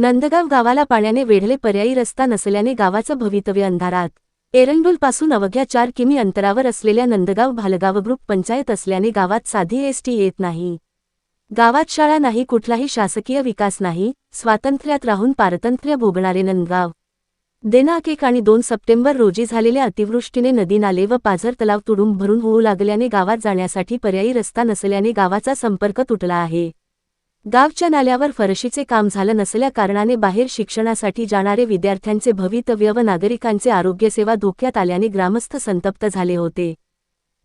नंदगाव गावाला पाण्याने वेढले पर्यायी रस्ता नसल्याने गावाचं भवितव्य अंधारात. एरंडूलपासून अवघ्या चार किमी अंतरावर असलेल्या नंदगाव भालगाव ग्रुप पंचायत असल्याने गावात साधी एसटी येत नाही. गावात शाळा नाही कुठलाही शासकीय विकास नाही स्वातंत्र्यात राहून पारतंत्र्य भोगणारे नंदगाव. दिनांक एक आणि दोन सप्टेंबर रोजी झालेल्या अतिवृष्टीने नदी नाले व पाझर तलाव तुडूंब भरून होऊ लागल्याने गावात जाण्यासाठी पर्यायी रस्ता नसल्याने गावाचा संपर्क तुटला आहे. गावच्या नाल्यावर फरशीचे काम झालं नसल्या कारणाने बाहेर शिक्षणासाठी जाणारे विद्यार्थ्यांचे भवितव्य व नागरिकांचे आरोग्यसेवा धोक्यात आल्याने ग्रामस्थ संतप्त झाले होते.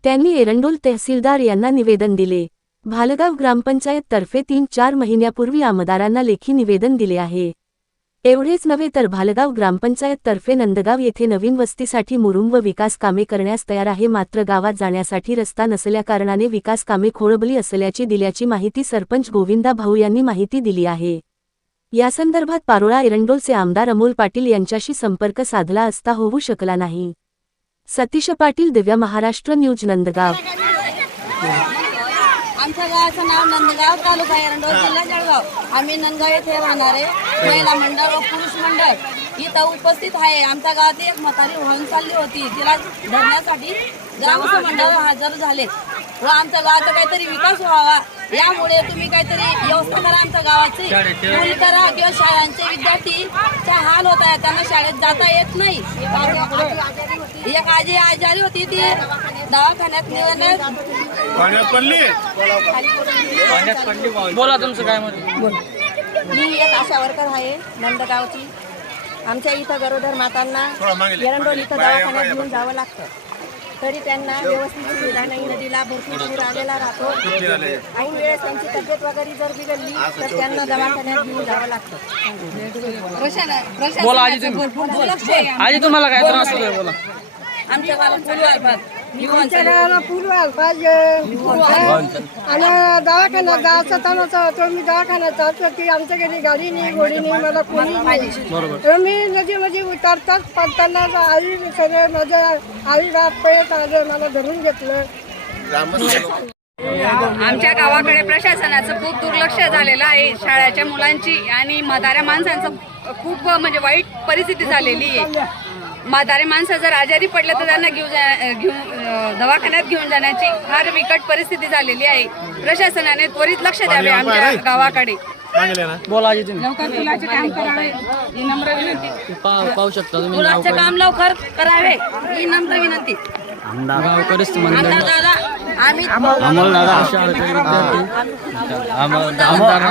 त्यांनी एरंडोल तहसीलदार यांना निवेदन दिले. भालगाव ग्रामपंचायत तर्फे तीन चार महिन्यापूर्वी आमदारांना लेखी निवेदन दिले आहे. एवढेच नव्हे तर भालगाव ग्रामपंचायततर्फे नंदगाव येथे नवीन वस्तीसाठी मुरुम व विकास कामे करण्यास तयार आहे. मात्र गावात जाण्यासाठी रस्ता नसल्याकारणाने विकास कामे खोळबली असल्याची दिल्याची माहिती सरपंच गोविंदा भाऊ यांनी माहिती दिली आहे. यासंदर्भात पारोळा एरंडोलचे आमदार अमोल पाटील यांच्याशी संपर्क साधला असता होऊ शकला नाही. सतीश पाटील दिव्या महाराष्ट्र न्यूज नंदगाव. आमच्या गावाचं नाव नंदगाव तालुका एरंडोल जिल्हा जळगाव. आम्ही नंदगाव येथे राहणारे महिला मंडळ व पुरुष मंडळ. इथं उपस्थित आहे. आमच्या गावात एक म्हातारी वाहून चालली होती. तिला धरण्यासाठी ग्रामस्थ मंडळ हजर झाले. व आमच्या गावाचा काहीतरी विकास व्हावा. यामुळे तुम्ही काहीतरी व्यवस्था करा आमच्या गावाची. पूल करा किंवा शाळांचे विद्यार्थीचा हाल होत आहे. त्यांना शाळेत जाता येत नाही. एक आजी आजारी होती ती. दवाखान्यात निवडण्यात पाण्यात पडली? बोला तुमचं काय मत? मी एक आशा वर्कर आहे नंदगावची. आमच्या इथं गरोदर मातांना एरंडोल इथं दवाखान्यात घेऊन जावं लागतं. तरी त्यांना व्यवस्थित सुविधा नाही नदीला भरपूर पूर आलेला राहतो. ऐन वेळेस त्यांची तब्येत वगैरे जर बिघडली तर त्यांना दवाखान्यात घेऊन जावं लागतं. बोला आजी तुम्हाला काय त्रास होतोय? बोला. आमच्या पाहिजे आणि होतो मी दवाखान्यात जातो की आमच्या घरी गाडी नाही गोडी नाही मला कोणी नाही. तर मी नदीमध्ये उतरतात पडताना आई सगळे माझ्या आई बाप पळत आले मला धरून घेतलं. आमच्या गावाकडे प्रशासनाचं खूप दुर्लक्ष झालेलं आहे. शाळेच्या मुलांची आणि म्हाताऱ्या माणसांचं खूप म्हणजे वाईट परिस्थिती झालेली आहे. म्हातारे माणसं जर आजारी पडले तर त्यांना घेऊन घेऊन दवाखान्यात घेऊन जाण्याची फार बिकट परिस्थिती झालेली आहे. प्रशासनाने त्वरित लक्ष द्यावे आमच्या गावाकडे. बोला आजी तुम्ही नम्र विनंती. पा- पाहू शकता तुम्ही पुलाचं काम लवकर करावे. ही नम्र विनंती. गावकरीच दादा आम्ही अमोल दादा. विद्यार्थी आमदार